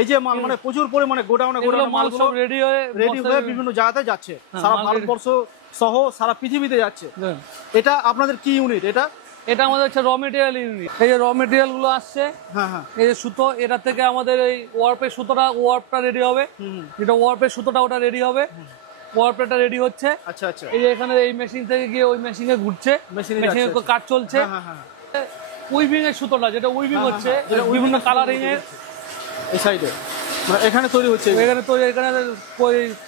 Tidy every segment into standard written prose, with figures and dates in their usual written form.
এই যে মাল মানে প্রচুর পরিমাণে গোডাউনে মাল সব রেডি হয়ে বিভিন্ন জায়গাতে যাচ্ছে, সারা ভারতবর্ষ সহ সারা পৃথিবীতে যাচ্ছে। এটা আপনাদের কি ইউনিট? এটা আমাদের হচ্ছে র মেটেরিয়াল ইউনিট। এই যে র মেটেরিয়াল গুলো আসছে, এই যে সুতো, এটা থেকে আমাদের এই ওয়ার্পের সুতোটা, ওয়ার্পটা রেডি হবে, যেটা ওয়ার্পের সুতোটা ওটা রেডি হবে, ওয়ার্পটা রেডি হচ্ছে। আচ্ছা আচ্ছা। এই যে এখানে এই মেশিন থেকে গিয়ে ওই মেশিনে ঘুরছে, মেশিনে কাজ চলছে। উইভিং এর সুতোটা, যেটা উইভিং হচ্ছে বিভিন্ন কালারিং এর, এই সাইডে এখানে তৈরি হচ্ছে, এখানে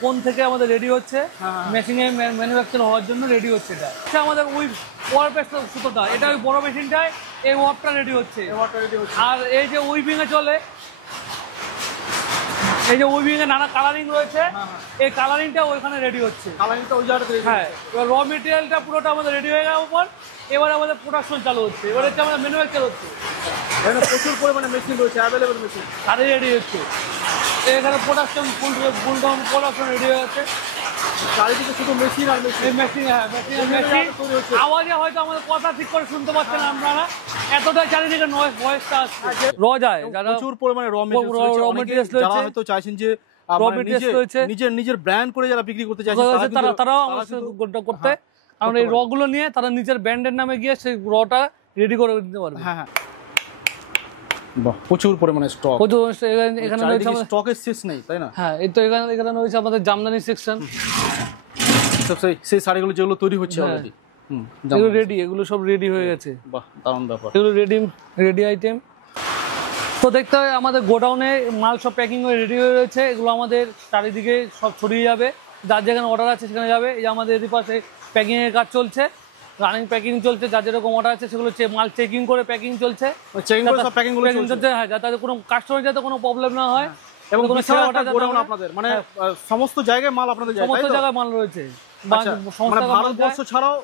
কোন থেকে আমাদের রেডি হচ্ছে, মেশিনে ম্যানুফ্যাকচার হওয়ার জন্য রেডি হচ্ছে। এটা আমাদের ওয়ার্পের সুতোটা, এটা ওই বড় মেশিনটায় এই ওয়ার্পটা রেডি হচ্ছে। আর এই যে উইভিং এ চলে, এই যে উইভিং এ নানা কালারিং রয়েছে, এই কালারিংটা ওইখানে রেডি হচ্ছে। হ্যাঁ, এবার র মেটেরিয়ালটা পুরোটা আমাদের রেডি হয়ে যাওয়ার পর এবার আমাদের প্রোডাকশন চালু হচ্ছে, এবার হচ্ছে আমাদের ম্যানুফ্যাকচার হচ্ছে। এখানে প্রচুর পরিমাণে মেশিন রয়েছে, অ্যাভেলেবল মেশিন, তাদের রেডি হচ্ছে। এখানে প্রোডাকশন প্রোডাকশন রেডি হয়ে যাচ্ছে, চারিদিকে শুধু মেশিন আর মেশিন। মেশিন, হ্যাঁ মেশিন। আওয়াজে হয়তো আমাদের কথা ঠিক করে শুনতে পাচ্ছেন আপনারা, এতটাই চারিদিকে ভয়েসটা আসছে। র যায় যারা প্রচুর পরিমাণে র মেটেরিয়ালস রয়েছে, যারা হয়তো চাইছেন যে নিজের ব্র্যান্ড করে যারা বিক্রি করতে চাইছেন, তারাও আমাদের সাথে করতে, কারণ এই র গুলো নিয়ে তারা নিজের ব্র্যান্ডের নামে গিয়ে সেই রটা রেডি করে দিতে পারবে। হ্যাঁ, প্রচুর পরিমাণে স্টক, এখানে রয়েছে স্টকের শেষ নেই, তাই না? হ্যাঁ, এই তো এখানে রয়েছে আমাদের জামদানি সেকশন, সেই শাড়িগুলো যেগুলো তৈরি হচ্ছে অলরেডি, এগুলো রেডি, এগুলো সব রেডি হয়ে গেছে। বাহ, দারুণ ব্যাপার। এগুলো রেডি আইটেম। তো দেখতে হয় আমাদের গোডাউনে মাল সব প্যাকিং হয়ে রেডি হয়ে রয়েছে, এগুলো আমাদের চারিদিকে সব ছড়িয়ে যাবে, যার যেখানে অর্ডার আছে সেখানে যাবে। এই যে আমাদের এর পাশে প্যাকিং এর কাজ চলছে, রানিং প্যাকিং চলছে, যার যেরকম অর্ডার আছে সেগুলো মাল চেকিং করে প্যাকিং চলছে, হ্যাঁ, যাতে কোনো কাস্টমার যাতে কোনো প্রবলেম না হয়। এবং গোডাউন আপনাদের মানে সমস্ত জায়গায় মাল আপনাদের, সমস্ত জায়গায় মাল রয়েছে, ভারতবর্ষ ছাড়াও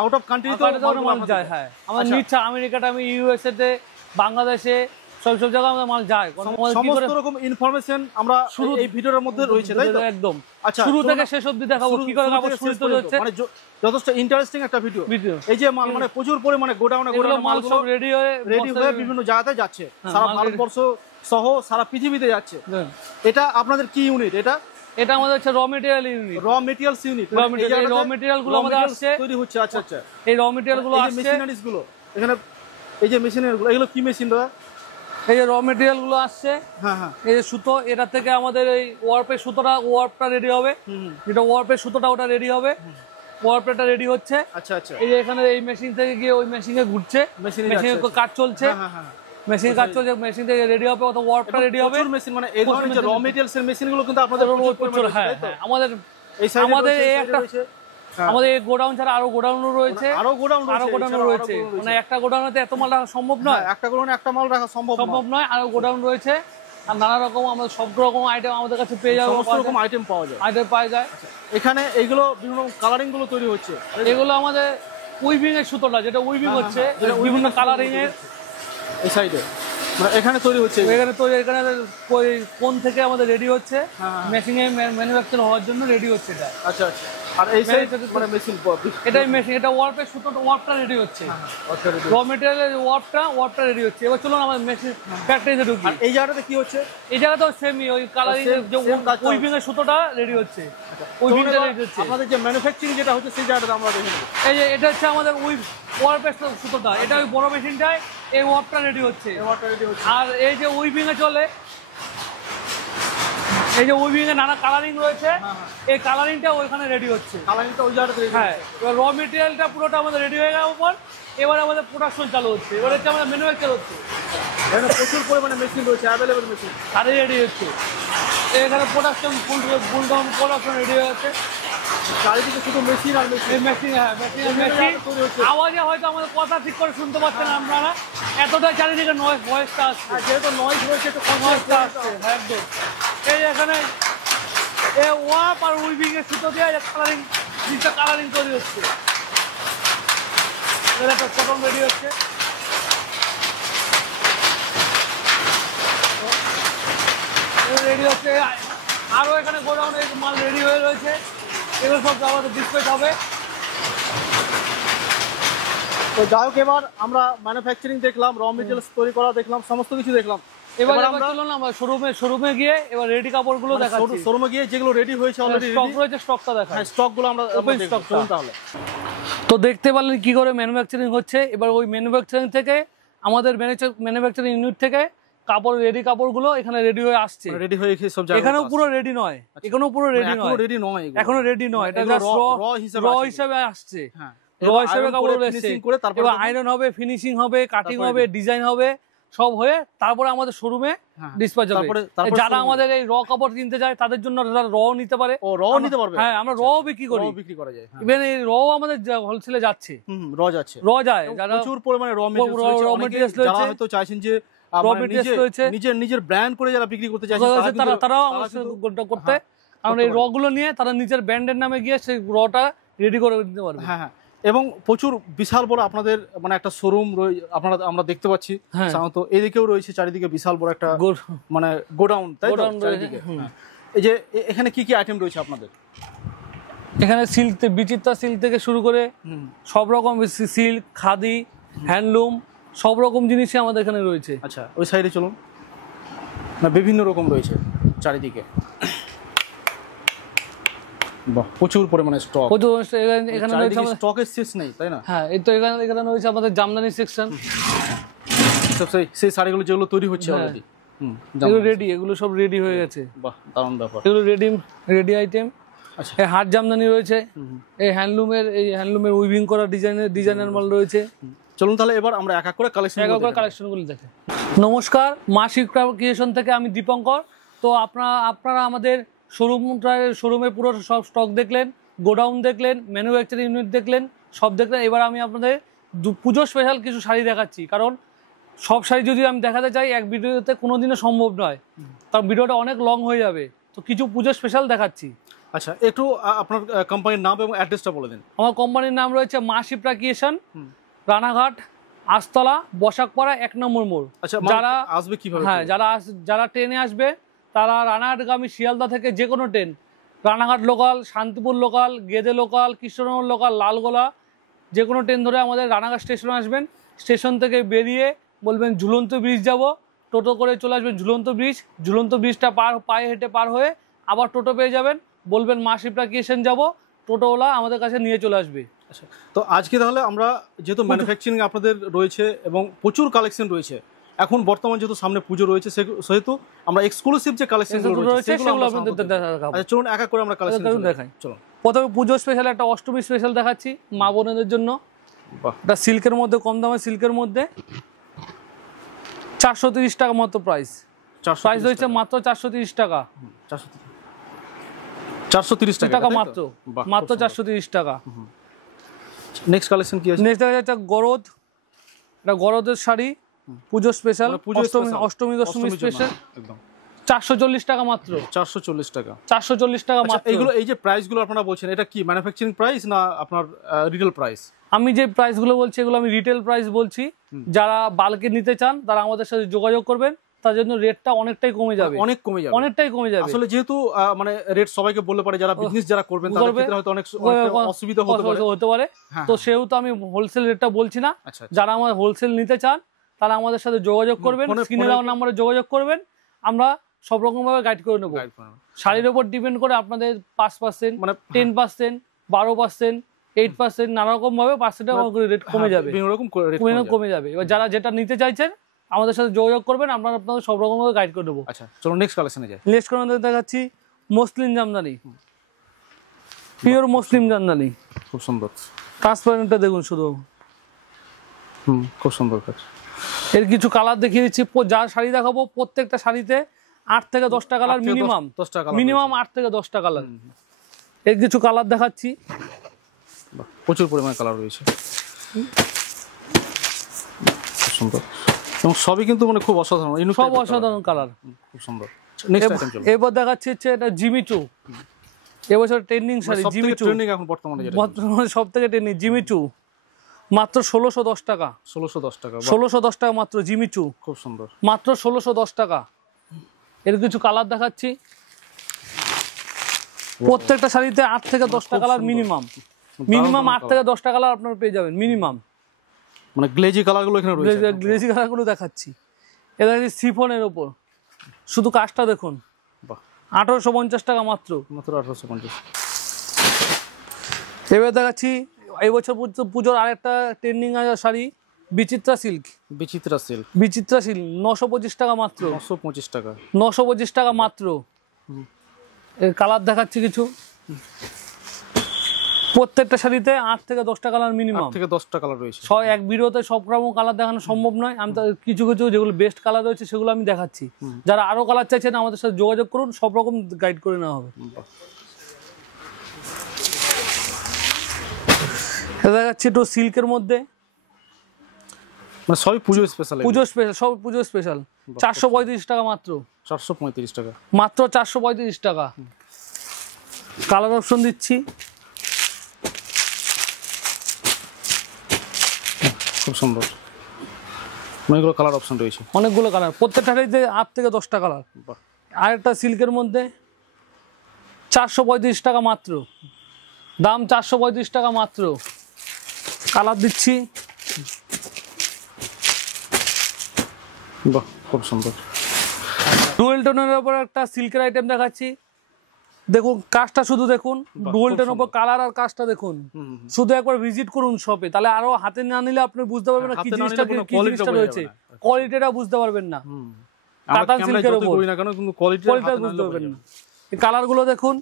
আউট অফ কান্ট্রিতেও মাল যায়। হ্যাঁ, আমার নিচ্ছে আমেরিকাতে, আমি ইউএসএ তে, বাংলাদেশে, সব জায়গায় আমাদের মাল যায়। সমস্ত রকম ইনফরমেশন আমরা শুরু এই ভিডিওর মধ্যে রয়েছে, তাই তো? একদম। আচ্ছা, শুরু থেকে শেষ অবধি দেখাবো কি করে কাপড় তৈরি হচ্ছে, মানে যথেষ্ট ইন্টারেস্টিং একটা ভিডিও। এই যে মাল মানে প্রচুর পরিমাণে গোডাউনে মাল সব রেডি হয়ে বিভিন্ন জায়গাতে যাচ্ছে, সারা ভারতবর্ষ সহ সারা পৃথিবীতে যাচ্ছে। এটা আপনাদের কি ইউনিট? এটা আমাদের হচ্ছে র material unit. Raw materials unit, এই র মেটেরিয়াল গুলো আমাদের আসছে, তৈরি হচ্ছে। আচ্ছা আচ্ছা, এই র মেটেরিয়াল গুলো আসছে, মেশিনারিজ গুলো এখানে, এই যে মেশিনারি গুলো, এগুলো কি মেশিন দাদা? এই যে র মেটেরিয়াল গুলো আসছে, এই যে সুতো, এটা থেকে আমাদের এই ওয়ার্পের সুতোটা, ওয়ার্পটা রেডি হবে, যেটা ওয়ার্পের সুতোটা ওটা রেডি হবে, ওয়ার্পটা রেডি হচ্ছে। আচ্ছা আচ্ছা। এই যে এখানে এই মেশিন থেকে গিয়ে ওই মেশিনে ঘুরছে, মেশিনে কাজ চলছে, মেশিন কাজ চলছে, মেশিন থেকে রেডি হবে, অথবা ওয়ার্পটা রেডি হবে। মেশিন মানে এই ধরনের যে র মেটেরিয়ালস এর মেশিনগুলো কিন্তু আপনাদের হ্যাঁ, আমাদের এই একটা, আমাদের এই গোডাউন ছাড়া আরো গোডাউনও রয়েছে, আরো গোডাউন রয়েছে, মানে একটা গোডাউনেতে এত মাল রাখা সম্ভব নয়, একটা গোডাউনে একটা মাল রাখা সম্ভব নয়, আরো গোডাউন রয়েছে। আর নানা রকম আমাদের সব রকম আইটেম আমাদের কাছে পেয়ে যাবে, সমস্ত রকম আইটেম পাওয়া যায়। এখানে এইগুলো বিভিন্ন কালারিং গুলো তৈরি হচ্ছে, এগুলো আমাদের উইভিং এর সুতোটা, যেটা উইভিং হচ্ছে বিভিন্ন কালারিং এর, এই সাইডে এখানে তৈরি হচ্ছে, এখানে কোন থেকে আমাদের রেডি হচ্ছে, মেশিনে ম্যানুফ্যাকচার হওয়ার জন্য রেডি হচ্ছে এটা। আচ্ছা আচ্ছা। আর এই সাইডে মানে মেশিন, এটাই মেশিন, এটা ওয়ার্পের সুতোটা, ওয়ার্পটা রেডি হচ্ছে, র মেটেরিয়ালের ওয়ার্পটা রেডি হচ্ছে। এবার চলুন আমাদের মেশিন ফ্যাক্টরিতে ঢুকি। এই জায়গাটাতে কি হচ্ছে? এই জায়গাতেও সেমই ওই কালারিং যে উইভিং এর সুতোটা রেডি হচ্ছে, উইভিংটা রেডি হচ্ছে। আমাদের যে ম্যানুফ্যাকচারিং যেটা হচ্ছে সেই জায়গাটা আমরা দেখে নেব। এই যে এটা হচ্ছে আমাদের ওয়ার্পের সুতোটা, এটা ওই বড় মেশিনটায় এই ওয়ার্পটা রেডি হচ্ছে। আর এই যে উইভিং এ চলে, এই যে উইভিং এ নানা কালারিং রয়েছে, এই কালারিংটা ওইখানে রেডি হচ্ছে, হ্যাঁ। এবার র মেটেরিয়ালটা পুরোটা আমাদের রেডি হয়ে যাওয়ার পর এবার আমাদের প্রোডাকশন চালু হচ্ছে, এবার হচ্ছে আমাদের ম্যানুফ্যাকচার হচ্ছে। এখানে প্রচুর পরিমাণে মেশিন রয়েছে, অ্যাভেলেবল মেশিন, তাদের রেডি হচ্ছে। এখানে প্রোডাকশন প্রোডাকশন রেডি হয়ে যাচ্ছে, চারিদিকে শুধু মেশিন আর মেশিন, হ্যাঁ মেশিন। আওয়াজে হয়তো আমাদের কথা ঠিক করে শুনতে পাচ্ছেন আপনারা, এতটাই চারিদিকে ভয়েসটা আসছে, যেহেতু নয়েজ রয়েছে একটু ভয়েসটা আসছে, হ্যাঁ একদম। এই এখানে ওয়াপ আর উইভিং এর সুতো দিয়ে কালারিং তৈরি হচ্ছে, একটা কটন রেডি হচ্ছে, রেডি হচ্ছে। আরো এখানে গোডাউনে মাল রেডি হয়ে রয়েছে, এগুলো সব আমাদের ডিসপ্লে হবে। তো যাই হোক, এবার আমরা ম্যানুফ্যাকচারিং দেখলাম, র মেটেরিয়ালস তৈরি করা দেখলাম, সমস্ত কিছু দেখলাম। এবার আমরা চলুন আমরা শোরুমে গিয়ে এবার রেডি কাপড়গুলো দেখাচ্ছি। শোরুমে গিয়ে যেগুলো রেডি হয়েছে অলরেডি স্টক রয়েছে, স্টকটা দেখাই। হ্যাঁ, স্টকগুলো আমরা স্টক চলুন তাহলে। তো দেখতে পারলেন কি করে ম্যানুফ্যাকচারিং হচ্ছে। এবার ওই ম্যানুফ্যাকচারিং থেকে আমাদের ম্যানুফ্যাকচারিং ইউনিট থেকে রেডি কাপড়গুলো এখানে রেডি হয়ে আসছে। রেডি হয়ে সব জায়গায় এখানেও পুরো রেডি নয়, এখানেও পুরো রেডি নয়, রেডি নয়, এখনো রেডি নয়, এটা জাস্ট র হিসেবে আসছে। হ্যাঁ, র হিসেবে কাপড় এসেছে, এবার আয়রন হবে, ফিনিশিং হবে, কাটিং হবে, ডিজাইন হবে, সব হয়ে তারপরে আমাদের শোরুমে ডিসপ্যাচ হবে। যারা আমাদের এই র কাপড় কিনতে যায় তাদের জন্য র নিতে পারে। ও র নিতে পারবে? হ্যাঁ, আমরা র বিক্রি করি, বিক্রি করা যায়। ইভেন এই র আমাদের হোলসেলে যাচ্ছে, র যাচ্ছে, র যায়। যারা প্রচুর পরিমাণে র মেটেরিয়ালস রয়েছে, যারা হয়তো চাইছেন যে নিজের ব্র্যান্ড করে যারা বিক্রি করতে চাইছেন তারাও আমাদের করতে, কারণ এই র গুলো নিয়ে তারা নিজের ব্র্যান্ডের নামে গিয়ে সেই রটা রেডি করে দিতে পারবে। হ্যাঁ হ্যাঁ, এবং প্রচুর বিশাল বড় আপনাদের মানে একটা শোরুম আমরা দেখতে পাচ্ছি। সাধারণত এদিকেও রয়েছে চারিদিকে বিশাল বড় একটা মানে গোডাউন, তাই তো? চারিদিকে এই যে এখানে কি কি আইটেম রয়েছে আপনাদের? এখানে সিল্ক, বিচিত্রা সিল্ক থেকে শুরু করে সব রকম সিল্ক, খাদি, হ্যান্ডলুম, সব রকম জিনিসই আমাদের এখানে রয়েছে। আচ্ছা, ওই সাইডে চলুন না, বিভিন্ন রকম রয়েছে চারিদিকে। বাহ, প্রচুর পরিমাণে স্টক। এখানে রয়েছে স্টকের শেষ নেই, তাই না? হ্যাঁ, এই তো এখানে রয়েছে আমাদের জামদানি সেকশন। সব সেই শাড়িগুলো যেগুলো তৈরি হচ্ছে অলরেডি, এগুলো রেডি, এগুলো সব রেডি হয়ে গেছে। বাহ, দারুণ ব্যাপার। এগুলো রেডি আইটেম। আচ্ছা, এই হাট জামদানি রয়েছে, এই হ্যান্ডলুমের উইভিং করা ডিজাইনের মাল রয়েছে। চলুন তাহলে এবার আমরা এক এক করে কালেকশনগুলো দেখি। নমস্কার, মা শিপ্রা ক্রিয়েশন থেকে আমি দীপঙ্কর। তো আপনারা আমাদের শোরুমের পুরো সব স্টক দেখলেন, গোডাউন দেখলেন, ম্যানুফ্যাকচারিং ইউনিট দেখলেন, সব দেখলেন। এবার আমি আপনাদের পুজো স্পেশাল কিছু শাড়ি দেখাচ্ছি, কারণ সব শাড়ি যদি আমি দেখাতে চাই এক ভিডিওতে কোনোদিনও সম্ভব নয়, কারণ ভিডিওটা অনেক লং হয়ে যাবে। তো কিছু পুজো স্পেশাল দেখাচ্ছি। আচ্ছা, একটু আপনার কোম্পানির নাম এবং অ্যাড্রেসটা বলে দিন। আমার কোম্পানির নাম রয়েছে মা শিপ্রা ক্রিয়েশন, রানাঘাট, আস্তলা, বসাকপাড়া 1 নম্বর মোড়। আচ্ছা, যারা আসবে কিভাবে? হ্যাঁ, যারা ট্রেনে আসবে তারা রানাঘাটগামী শিয়ালদা থেকে যে কোনো train, Ranaghat local, Shantipur local, Gede local, Krishnanagar local, Lalgola, যে কোনো ট্রেন ধরে আমাদের রানাঘাট স্টেশনে আসবেন। স্টেশন থেকে বেরিয়ে বলবেন ঝুলন্ত ব্রিজ যাব, টোটো করে চলে আসবেন ঝুলন্ত ব্রিজটা পায়ে হেঁটে পার হয়ে আবার টোটো পেয়ে যাবেন। বলবেন মা শিপ্রা ক্রিয়েশন যাব, টোটোওয়ালা আমাদের কাছে নিয়ে চলে আসবে। আচ্ছা, তো আজকে তাহলে আমরা যেহেতু ম্যানুফ্যাকচারিং আপনাদের রয়েছে এবং প্রচুর কালেকশন রয়েছে, এখন বর্তমান যেহেতু সামনে পুজো রয়েছে, সেহেতু আমরা এক্সক্লুসিভ যে কালেকশনগুলো রয়েছে সেগুলো আপনাদের দেখাবো। আচ্ছা, চলুন এক এক করে আমরা কালেকশন দেখাই। চলুন, প্রথমে পুজো স্পেশাল একটা অষ্টমী স্পেশাল দেখাচ্ছি মা বোনেদের জন্য। এটা সিল্কের মধ্যে, কম দামের সিল্কের মধ্যে 430 টাকা মাত্র প্রাইস হয়েছে, মাত্র 430 টাকা। 430 টাকা মাত্র 430 টাকা। নেক্সট কালেকশন কি আছে? নেক্সট আছে গরদ, এটা গরদের শাড়ি পুজো স্পেশাল, অষ্টমী দশমী স্পেশাল, একদম 440 টাকা মাত্র। 440 টাকা মাত্র। এইগুলো, এই যে প্রাইসগুলো আপনারা বলছেন, এটা কি ম্যানুফ্যাকচারিং প্রাইস না আপনার রিটেল প্রাইস? আমি যে প্রাইসগুলো বলছি এগুলো আমি রিটেল প্রাইস বলছি। যারা বাল্কে নিতে চান তারা আমাদের সাথে যোগাযোগ করবেন, তার জন্য রেটটা অনেকটাই কমে যাবে, অনেকটাই কমে যাবে। আসলে যেহেতু মানে রেট সবাইকে বললে পারে, যারা বিজনেস যারা করবেন তাদের ক্ষেত্রে হয়তো অনেক অসুবিধা হতে পারে। তো সেহেতু আমি হোলসেল রেটটা বলছি না। যারা আমার হোলসেল নিতে চান তারা আমাদের সাথে যোগাযোগ করবেন, স্ক্রিনে দেওয়া নম্বরে যোগাযোগ করবেন, আমরা সব রকম ভাবে গাইড করে নেবো। শাড়ির উপর ডিপেন্ড করে আপনাদের 5%, মানে 10%, 12%, 8%, নানা রকম ভাবে পার্সেন্টের রেট কমে যাবে। এবার যারা যেটা নিতে চাইছেন আমাদের সাথে যোগাযোগ করবেন, আমরা আপনাদের সব রকম ভাবে গাইড করে দেবো। আচ্ছা, চলো নেক্সট কালেকশনে যাই। নেক্সট কালেকশন দেখাচ্ছি muslin Jamdani, pure muslin Jamdani, খুব সুন্দর। ট্রান্সপারেন্টটা দেখুন শুধু, খুব সুন্দর কাজ। এর কিছু কালার দেখিয়ে দিচ্ছি। যা শাড়ি দেখাবো প্রত্যেকটা শাড়িতে 8 থেকে 10টা কালার মিনিমাম, 8 থেকে 10টা কালার। এর কিছু কালার দেখাচ্ছি, প্রচুর পরিমাণে কালার রয়েছে, খুব সুন্দর, এবং সবই কিন্তু মানে খুব অসাধারণ, সব অসাধারণ কালার, খুব সুন্দর। এবার দেখাচ্ছি হচ্ছে এটা জিমি চু, এবছর ট্রেন্ডিং শাড়ি জিমি চু, এখন বর্তমানে সব থেকে ট্রেন্ডিং জিমি চু, মাত্র 1610 টাকা। 1610 টাকা মাত্র জিমি চু, খুব সুন্দর, মাত্র 1610 টাকা। এর কিছু কালার দেখাচ্ছি, প্রত্যেকটা শাড়িতে 8 থেকে 10টা কালার মিনিমাম, 8 থেকে 10টা কালার আপনারা পেয়ে যাবেন মিনিমাম। মানে গ্লেজি কালারগুলো এখানে রয়েছে, গ্লেজি কালারগুলো দেখাচ্ছি। এটা হচ্ছে সিফনের ওপর, শুধু কাজটা দেখুন। 1850 টাকা মাত্র। 1850। এবার দেখাচ্ছি এই বছর পুজোর আরেকটা ট্রেন্ডিং শাড়ি, বিচিত্রা সিল্ক। বিচিত্রা সিল্ক, 925 টাকা মাত্র। 925 টাকা, 925 টাকা মাত্র। এর কালার দেখাচ্ছি কিছু, প্রত্যেকটা শাড়িতে 8 থেকে 10টা কালার মিনিমাম। 8 থেকে 10টা কালার রয়েছে। এক ভিডিওতে সব রকম কালার দেখানো সম্ভব নয়, আমি তো কিছু কিছু যেগুলো বেস্ট কালার রয়েছে সেগুলো আমি দেখাচ্ছি। যারা আরো কালার চাইছেন আমাদের সাথে যোগাযোগ করুন, সব রকম গাইড করে নেওয়া হবে। দেখাচ্ছি একটু সিল্কের মধ্যে, মানে সবই পুজো স্পেশাল। পুজো স্পেশাল, সব পুজো স্পেশাল। 435 টাকা মাত্র। 435 টাকা মাত্র, 435 টাকা। কালার অপশন দিচ্ছি, খুব সুন্দর, অনেকগুলো কালার অপশন রয়েছে। অনেকগুলো কালার, প্রত্যেকটা শাড়িতে 8 থেকে 10টা কালার। আরেকটা সিল্কের মধ্যে 435 টাকা মাত্র, দাম 435 টাকা মাত্র। কালার দিচ্ছি, বাহ খুব সুন্দর। ডুয়েল টোনের উপর একটা সিল্কের আইটেম দেখাচ্ছি, দেখুন কাজটা শুধু দেখুন। ডুয়েল টোনের উপর কালার আর কাজটা দেখুন, শুধু একবার ভিজিট করুন শপে, তাহলে আরো হাতে না নিলে আপনি বুঝতে পারবেন না কি জিনিসটা রয়েছে, কোয়ালিটিটা বুঝতে পারবেন না। কাতান সিল্কের উপর কোয়ালিটিটা বুঝতে পারবেন না। এই কালারগুলো দেখুন,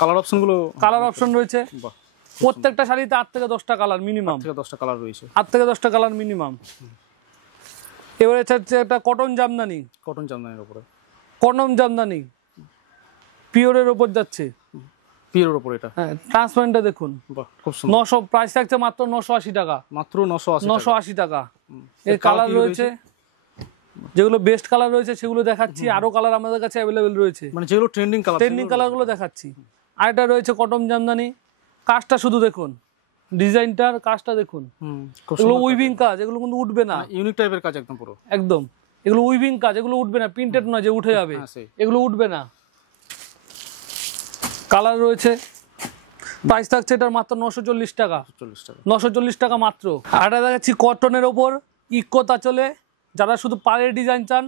কালার অপশনগুলো, কালার অপশন রয়েছে প্রত্যেকটা শাড়িতে 8 থেকে 10টা কালার মিনিমাম। 8 থেকে 10টা কালার রয়েছে, 8 থেকে 10টা কালার মিনিমাম। এবারে হচ্ছে একটা কটন জামদানি, কটন জামদানির উপরে, কটন জামদানি পিওরের উপর যাচ্ছে, পিওরের উপর। এটা হ্যাঁ, ট্রান্সপারেন্টটা দেখুন, বাহ খুব সুন্দর। 900 প্রাইস থাকছে মাত্র 980 টাকা, মাত্র 980 980 টাকা। এর কালার রয়েছে, যেগুলো বেস্ট কালার রয়েছে সেগুলো দেখাচ্ছি, আরো কালার আমাদের কাছে অ্যাভেলেবেল রয়েছে, মানে যেগুলো ট্রেন্ডিং কালার, ট্রেন্ডিং কালারগুলো দেখাচ্ছি। আরেকটা রয়েছে কটন জামদানি, কাজটা শুধু দেখুন, ডিজাইনটার কাজটা দেখুন, এগুলো উইভিং কাজ, এগুলো কিন্তু উঠবে না, ইউনিক টাইপের কাজ একদম পুরো, একদম। এগুলো উইভিং কাজ, এগুলো উঠবে না, প্রিন্টেড নয় যে উঠে যাবে, এগুলো উঠবে না। কালার রয়েছে, প্রাইস থাকছে এটার মাত্র 940 টাকা, 940 টাকা মাত্র। আর এটা দেখাচ্ছি কটনের ওপর ইকো তাঁচলে, যারা শুধু পাড়ের ডিজাইন চান,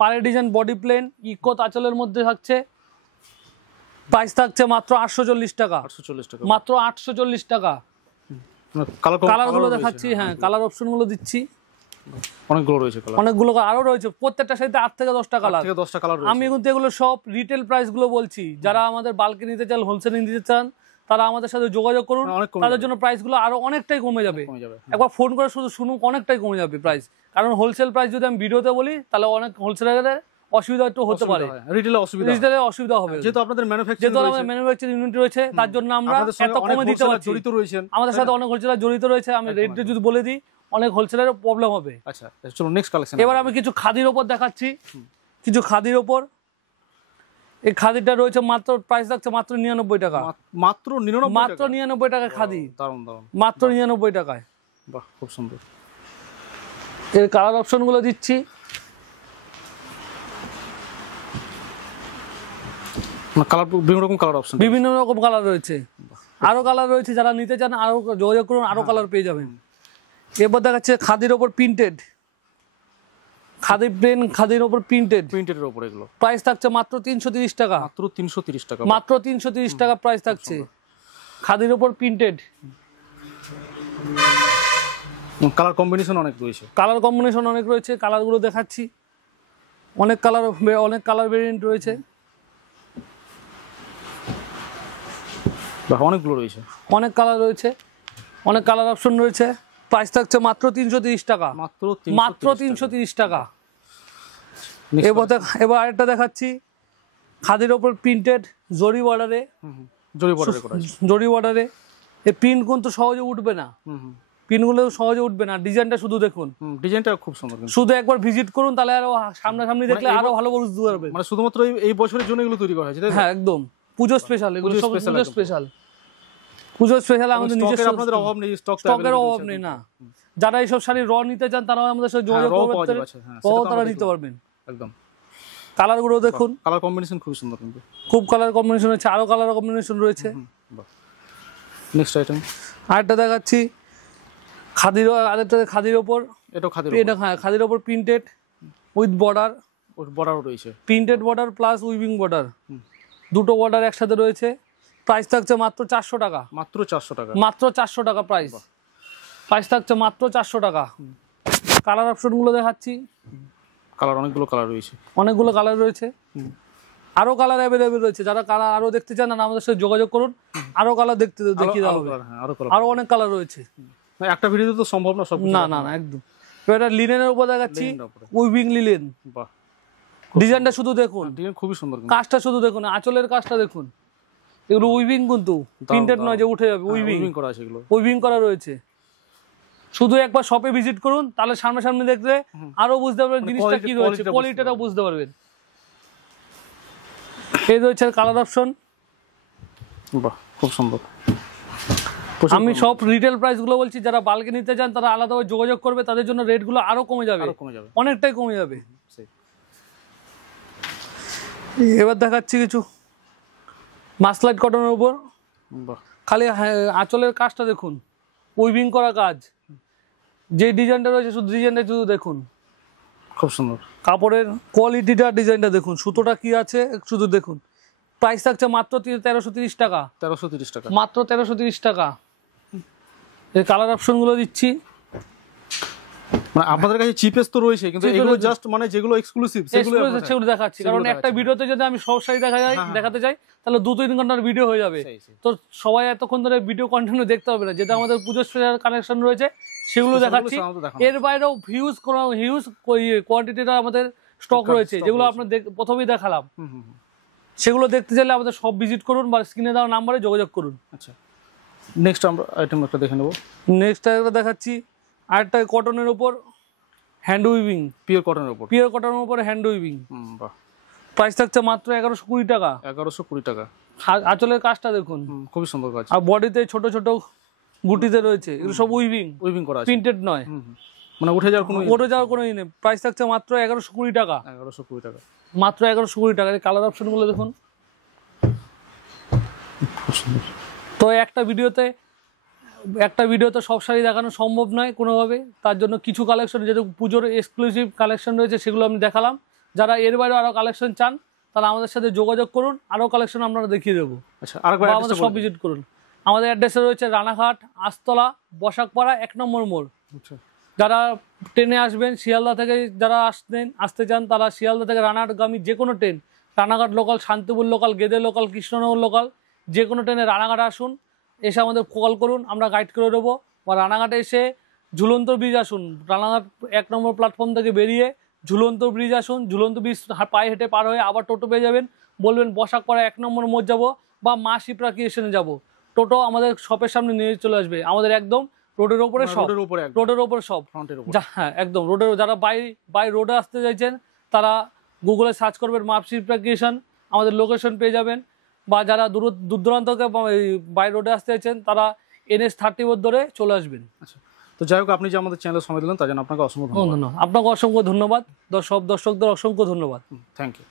পাড়ের ডিজাইন বডি প্লেন ইকো তাঁচলের মধ্যে থাকছে, প্রাইস থাকছে মাত্র 840 টাকা, 840 টাকা মাত্র 840 টাকা। কালারগুলো দেখাচ্ছি, হ্যাঁ কালার অপশনগুলো দিচ্ছি, অনেকগুলো রয়েছে কালার, অনেকগুলো আরো রয়েছে, প্রত্যেকটা সাথে 8 থেকে 10টা কালার, 8 থেকে 10টা কালার রয়েছে। আমি কিন্তু এগুলো সব রিটেল প্রাইস গুলো বলছি, যারা আমাদের বাল্কে নিতে চান, হোলসেল নিতে চান, তারা আমাদের সাথে যোগাযোগ করুন, তাদের জন্য প্রাইস গুলো আরো অনেকটাই কমে যাবে। একবার ফোন করে শুধু শুনুন, অনেকটাই কমে যাবে প্রাইস, কারণ হোলসেল প্রাইস যদি আমি ভিডিওতে বলি তাহলে অনেক হোলসেলারের অসুবিধা একটু হতে পারে, রিটেলে অসুবিধা হবে, যেহেতু আমাদের ম্যানুফ্যাকচারিং ইউনিট রয়েছে, তার জন্য আমরা এত কমে দিতে পারছি। আমাদের সাথে অনেক হোলসেলার জড়িত রয়েছে, আমি রেটটা যদি বলে দিই অনেক হোলসেলারের প্রবলেম হবে। আচ্ছা চলো নেক্সট কালেকশন। এবার আমি কিছু খাদির ওপর দেখাচ্ছি, কিছু খাদির ওপর। এই খাদিটা রয়েছে মাত্র, প্রাইস থাকছে মাত্র 99 টাকা, মাত্র 99 টাকা খাদি, মাত্র 99 টাকায়। বাহ খুব সুন্দর। এর কালার অপশন গুলো দিচ্ছি, কালার বিভিন্ন রকম কালার অপশন, বিভিন্ন রকম কালার রয়েছে, আরো কালার রয়েছে, যারা নিতে চান আরো যোগাযোগ করুন, আরো কালার পেয়ে যাবেন। এবার দেখাচ্ছে খাদির ওপর প্রিন্টেড, খাদি প্লেন, খাদির ওপর প্রিন্টেডের ওপর এগুলো, প্রাইস থাকছে মাত্র 330 টাকা, মাত্র 330 টাকা, মাত্র 330 টাকা প্রাইস থাকছে খাদির ওপর প্রিন্টেড। কালার কম্বিনেশন অনেক রয়েছে, কালার কম্বিনেশন অনেক রয়েছে, কালারগুলো দেখাচ্ছি, অনেক কালার ভেরিয়েন্ট রয়েছে, অনেকগুলো রয়েছে, অনেক কালার রয়েছে, অনেক কালার অপশন রয়েছে। প্রাইস থাকছে মাত্র 330 টাকা, মাত্র 330 টাকা। এবার আরেকটা দেখাচ্ছি, খাদির ওপর প্রিন্টেড জরি বর্ডারে, জরি বর্ডারে। এই প্রিন্ট কিন্তু সহজে উঠবে না, পিনগুলো সহজে উঠবে না, ডিজাইনটা শুধু দেখুন, ডিজাইনটা খুব সুন্দর, শুধু শুধু একবার ভিজিট করুন, তাহলে আরো সামনাসামনি দেখলে আরো ভালো করে বুঝতে পারবেন। মানে শুধুমাত্র এই বছরের জন্য এগুলো তৈরি করা হয়েছে, হ্যাঁ একদম পুজো স্পেশাল, এগুলো সব পুজো স্পেশাল, পুজো স্পেশাল। আমাদের নিজস্ব আপনাদের অভাব নেই, স্টকের অভাব নেই না। যারা এইসব শাড়ি র নিতে চান তারা আমাদের সাথে যোগাযোগ করতে পারেন, তারা নিতে পারবেন একদম। কালারগুলো দেখুন, কালার কম্বিনেশন খুব সুন্দর, কিন্তু খুব কালার কম্বিনেশন আছে, আরো কালার কম্বিনেশন রয়েছে। নেক্সট আইটেম আরেকটা দেখাচ্ছি, খাদির, আরেকটা খাদির ওপর, এটা হ্যাঁ খাদির ওপর প্রিন্টেড, উইথ বর্ডার, বর্ডারও রয়েছে, printed border plus weaving border, দুটো বর্ডার একসাথে রয়েছে। প্রাইস থাকছে মাত্র 400 টাকা। মাত্র 400 টাকা, মাত্র 400 টাকা প্রাইস। প্রাইস থাকছে মাত্র 400 টাকা। কালার অপশনগুলো দেখাচ্ছি। কালার অনেকগুলো কালার রয়েছে, অনেকগুলো কালার রয়েছে, আরো কালার অ্যাভেলেবেল রয়েছে। যারা কালার আরো দেখতে চান না আমাদের সাথে যোগাযোগ করুন, আরো কালার দেখিয়ে দেওয়া হবে। আরো অনেক কালার রয়েছে, একটা ভিডিওতে তো সম্ভব না সব। না না না, একদম। এটা লিনেনের উপর দেখাচ্ছি, উইভিং লিনেন। বাহ, ডিজাইনটা শুধু দেখুন, ডিজাইন খুবই সুন্দর, কাজটা শুধু দেখুন, আঁচলের কাজটা দেখুন। এগুলো উইভিং কিন্তু প্রিন্টেড নয় যে উঠে যাবে, উইভিং করা আছে, এগুলো উইভিং করা রয়েছে। শুধু একবার শপে ভিজিট করুন, তাহলে সামনে দেখলে আরো বুঝতে পারবেন জিনিসটা কি রয়েছে, কোয়ালিটিটা বুঝতে পারবেন। এই রয়েছে কালার অপশন। বাহ, খুব সুন্দর। আমি সব রিটেল প্রাইস গুলো বলছি, যারা বাল্কে নিতে চান তারা আলাদাভাবে যোগাযোগ করবে, তাদের জন্য রেট গুলো আরো কমে যাবে, অনেকটাই কমে যাবে। এবার দেখাচ্ছি কিছু মাসলাইট কটনের উপর, খালি আঁচলের কাজটা দেখুন, উইভিং করা কাজ, যে ডিজাইনটা রয়েছে শুধু ডিজাইনটা শুধু দেখুন, খুব সুন্দর। কাপড়ের কোয়ালিটিটা, ডিজাইনটা দেখুন, সুতোটা কি আছে শুধু দেখুন। প্রাইস থাকছে মাত্র 1330 টাকা। 1330 টাকা, মাত্র 1330 টাকা। এই কালার অপশন গুলো দিচ্ছি। মানে আপনাদের কাছে চিপেস্ট তো রয়েছে, কিন্তু এগুলো জাস্ট মানে যেগুলো এক্সক্লুসিভ সেগুলো দেখাচ্ছি, কারণ একটা ভিডিওতে যদি আমি সব শাড়ি দেখাতে চাই তাহলে 2-3 ঘন্টার ভিডিও হয়ে যাবে। তো সবাই এতক্ষণ ধরে ভিডিও কন্টিনিউ দেখতে হবে না, যেটা আমাদের পুজো স্পেশাল কালেকশন রয়েছে সেগুলো দেখাচ্ছি। এর বাইরেও হিউজ কোয়ান্টিটিটা আমাদের স্টক রয়েছে, যেগুলো আপনার প্রথমেই দেখালাম। সেগুলো দেখতে চাইলে আমাদের সব ভিজিট করুন বা স্ক্রিনে দেওয়া নাম্বারে যোগাযোগ করুন। আচ্ছা, নেক্সট আমরা আইটেম একটা দেখে নেব। নেক্সট একটা দেখাচ্ছি, আরেকটা কটনের উপর হ্যান্ড উইভিং, পিওর কটনের উপর, পিওর কটনের উপর হ্যান্ড উইভিং। বাহ, প্রাইস থাকছে মাত্র 1120 টাকা। 1120 টাকা। আঁচলের কাজটা দেখুন, খুবই সুন্দর কাজ। আর বডিতে ছোট ছোট গুটিতে রয়েছে, এগুলো সব উইভিং করা আছে, প্রিন্টেড নয়, মানে উঠে যাওয়ার কোনো ই নেই। প্রাইস থাকছে মাত্র 1120 টাকা। 1120 টাকা, মাত্র 1120 টাকা। কালার অপশন গুলো দেখুন। তো একটা ভিডিওতে সব শাড়ি দেখানো সম্ভব নয় কোনোভাবে, তার জন্য কিছু কালেকশন, যেহেতু পুজোর এক্সক্লুসিভ কালেকশন রয়েছে সেগুলো আমি দেখালাম। যারা এর বাইরে আরো কালেকশন চান তারা আমাদের সাথে যোগাযোগ করুন, আরো কালেকশন আমরা দেখিয়ে দেবো। আচ্ছা, আমাদের সব ভিজিট করুন। আমাদের অ্যাড্রেসে রয়েছে রানাঘাট, আস্তলা, বসাকপাড়া 1 নম্বর মোড়। যারা ট্রেনে আসবেন, শিয়ালদা থেকে যারা আসতে চান তারা শিয়ালদা থেকে রানাঘাটগামী যে কোনো train, Ranaghat local, Shantipur local, Gede local, Krishnanagar local, যে কোনো ট্রেনে রানাঘাট আসুন, এসে আমাদের কল করুন, আমরা গাইড করে দেবো। বা রানাঘাটে এসে ঝুলন্ত ব্রিজ আসুন, রানাঘাট 1 নম্বর প্ল্যাটফর্ম থেকে বেরিয়ে ঝুলন্ত ব্রিজ আসুন, ঝুলন্ত ব্রিজ পায়ে হেঁটে পার হয়ে আবার টোটো পেয়ে যাবেন। বলবেন বসাকপাড়া 1 নম্বর মোড় যাবো বা মা শিপ্রা ক্রিয়েশনে যাবো, টোটো আমাদের শপের সামনে নিয়ে চলে আসবে। আমাদের একদম রোডের ওপরে সব, রোডের ওপরে সব, হ্যাঁ একদম রোডের। যারা বাই রোডে আসতে চাইছেন তারা গুগলে সার্চ করবেন মা শিপ্রা ক্রিয়েশন, আমাদের লোকেশন পেয়ে যাবেন। বা যারা দূর দূরান্ত থেকে বাই রোডে আসতে চাইছেন তারা NS 30 ধরে চলে আসবেন। আচ্ছা, তো যাই হোক, আপনি যে আমাদের চ্যানেলে সময় দিলেন তার জন্য আপনাকে অসংখ্য ধন্যবাদ। আপনাকে অসংখ্য ধন্যবাদ, সব দর্শকদের অসংখ্য ধন্যবাদ। Thank you.